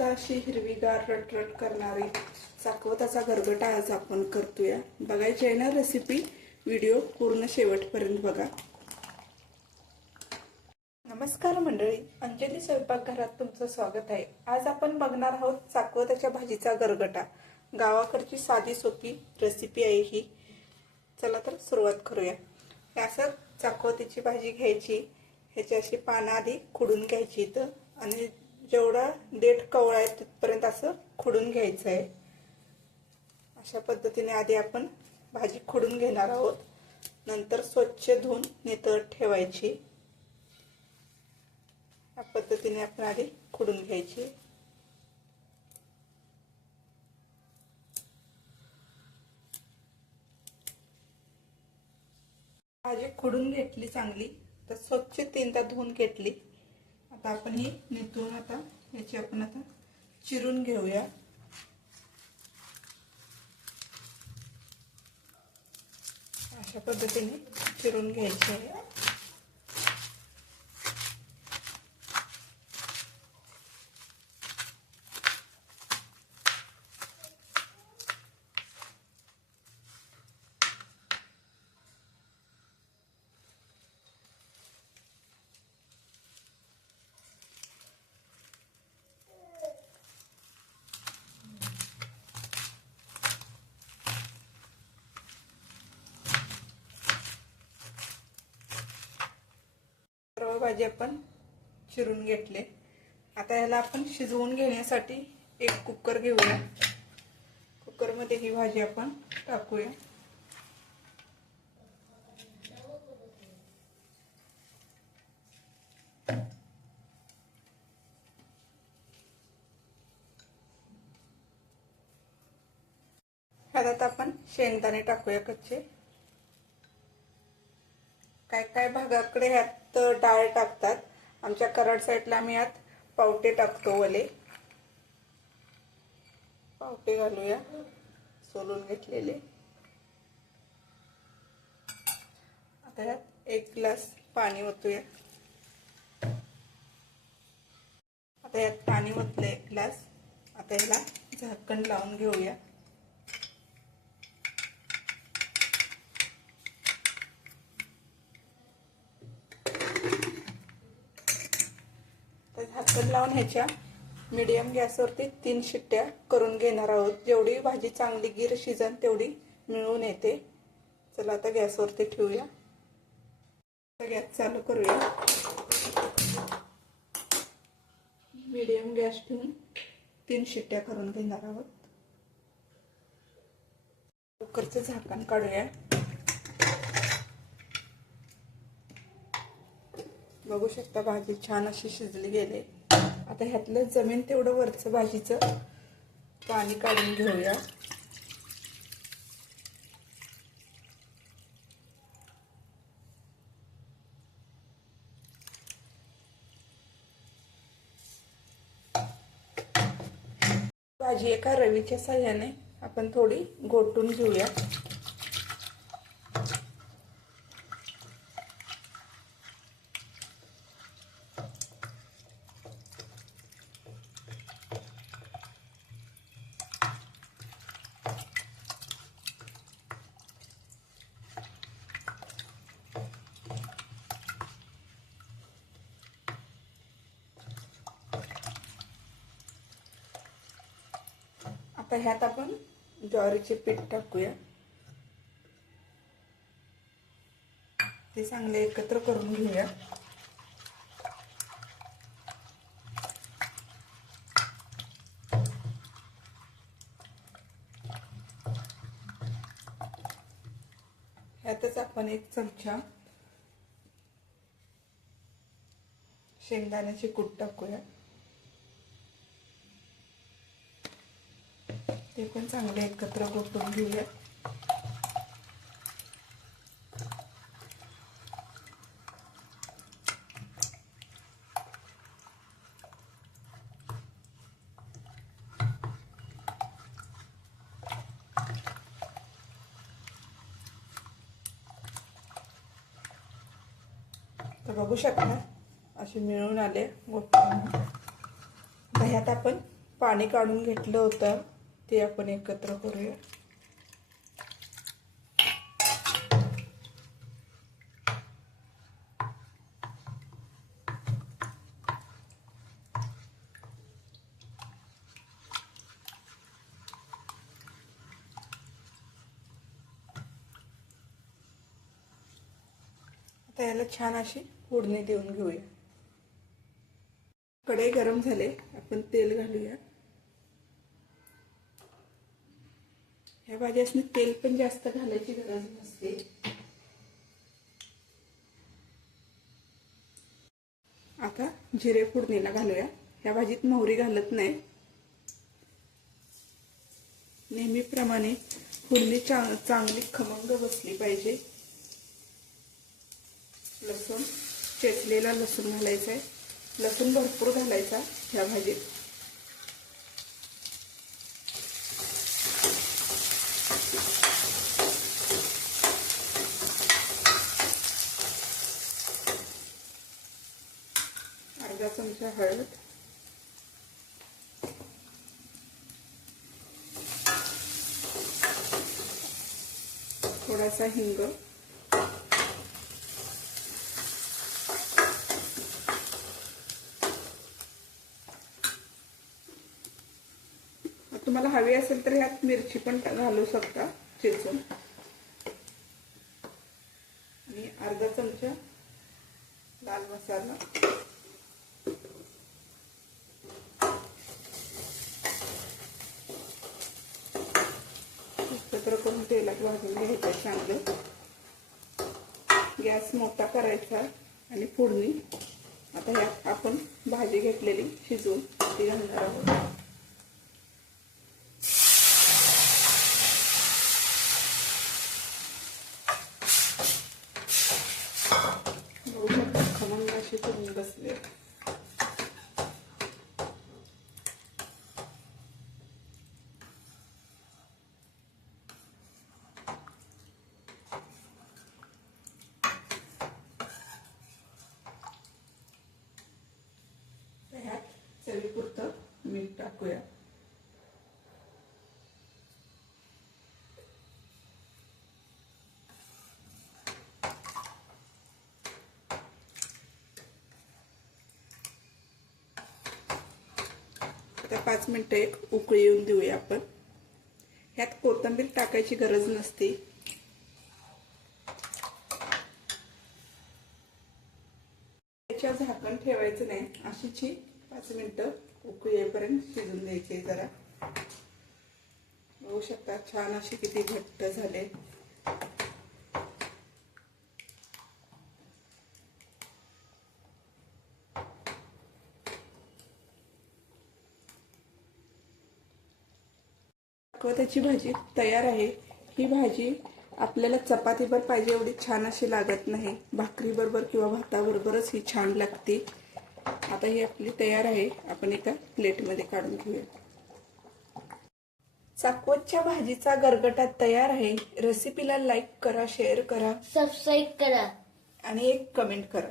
मस्त अशी हिरवीगार रटरट करणारी चाकवताचा गरगटा आज आपण करतोया। बघायची आहे ना रेसिपी, व्हिडिओ पूर्ण शेवटपर्यंत बघा। नमस्कार मंडळी, अंजली स्वयंपाकघरात तुमचं स्वागत आहे। आज आपण बघणार आहोत चाकवताच्या भाजीचा गरगटा। गावाकडची साधी सोपी रेसिपी आहे ही। चला तर सुरुवात करूया। असं चाकवतीची भाजी घ्यायची, ह्याची अशी पानं आधी खुडून घ्यायची इथं, आणि जेवढा देठ कवळा आहे तिथपर्यंत असं खुडून घ्यायचं आहे। अशा पद्धतीने आधी आपण भाजी खुडून घेणार आहोत, नंतर स्वच्छ धुवून नितळत ठेवायची। या पद्धतीने आपण आधी खुडून घ्यायची। भाजी खुडून घेतली चांगली, तर स्वच्छ 3दा धुवून घेतली। आता आपण ही नितळून आता याची आपण आता चिरून घेऊया। अशा पद्धतीने चिरून घ्यायची आहे। सर्व भाजी आपण चिरून घेतले। आता याला आपण शिजवून घेण्यासाठी एक कुकर घेऊया। कुकर मध्ये ही भाजी आपण टाकूया। ह्यात आपण शेंगदाणे टाकूया कच्चे। काय भागाकडे ह्यात डाळ टाकतात, आमच्या कराड साईडला आम्ही यात पावटे टाकतो। वले पावटे घालूया, सोलून घेतलेले। आता यात 1 ग्लास पाणी ओतूया। आता यात पाणी ओतलं 1 ग्लास। आता याला झाकण लावून घेऊया। झाकण लावून ह्याच्या मीडियम गॅसवरती 3 शिट्ट्या करून घेणार आहोत। जेवढी भाजी चांगली गिर शिजन तेवढी मिळून येते। चला आता गॅसवरती ठेवूया। गॅस चालू करूया। मीडियम गॅस ठेवून 3 शिट्ट्या करून घेणार आहोत। कुकरचं झाकण काढूया। बघू शकता भाजी छान अशी शिजली गेली। आता ह्यातलं जमेन तेवढं वरचं भाजीचं पाणी काढून घेऊया। भाजी एका रवीच्या साह्याने आपण थोडी घोटून घेऊया। आता ह्यात आपण ज्वारीचे पीठ टाकूया। ते चांगले एकत्र करून घेऊया। ह्यातच आपण 1 चमचा शेंगदाण्याची कूट टाकूया। ते पण चांगले एकत्र घोटून घेऊया। तर बघू शकता असे मिळून आले गोटे। ह्यात आपण पाणी काढून घेतलं होतं ते आपण एकत्र करूया. आता याला छान अशी फोडणी देऊन घेऊया. कढई गरम झाले, आपण तेल घालूया. ह्या भाज्यासनी तेल पण जास्त घालायची गरज नसते. आता जिरे फोडणीला घालूया. ह्या भाजीत मोहरी घालत नाही. नेहमीप्रमाणे फोडणी चांगली खमंग बसली पाहिजे. लसूण, चेचलेला लसूण घालायचा आहे. लसूण भरपूर घालायचा ह्या भाजीत. अर्धा चमचा हळद, थोडासा हिंग, तुम्हाला हवी असेल तर ह्यात मिरची पण घालू शकता चिरचून. आणि अर्धा चमचा लाल मसाला, एकत्र करून तेलात भाजून घ्यायचं चांगलं. गॅस मोठा करायचा आणि फोडणी. आता ह्यात आपण भाजी घेतलेली शिजवून ती घालणार आहोत. खमंग अशी करून बसले. ह्यात चवीपुरतं मीठ टाकूया. आता 5 मिनिटं एक उकळी येऊन देऊया आपण. ह्यात कोथिंबीर टाकायची गरज नसते. त्याच्यावर झाकण ठेवायचं नाही. अशीची 5 मिनिटं उकळी येईपर्यंत शिजून द्यायची. जरा बघू शकता छान अशी किती घट्ट झाले. त्याची भाजी तयार आहे. ही भाजी आपल्याला चपातीवर पाहिजे एवढी छान अशी लागत नाही. भाकरी बरोबर किंवा भाताबरोबरच ही छान लागते. आता ही आपली तयार आहे. आपण एका प्लेटमध्ये काढून घेऊया. चाकवतच्या भाजीचा गरगटा तयार आहे. रेसिपीला लाईक करा, शेअर करा, सबस्क्राईब करा आणि एक कमेंट करा.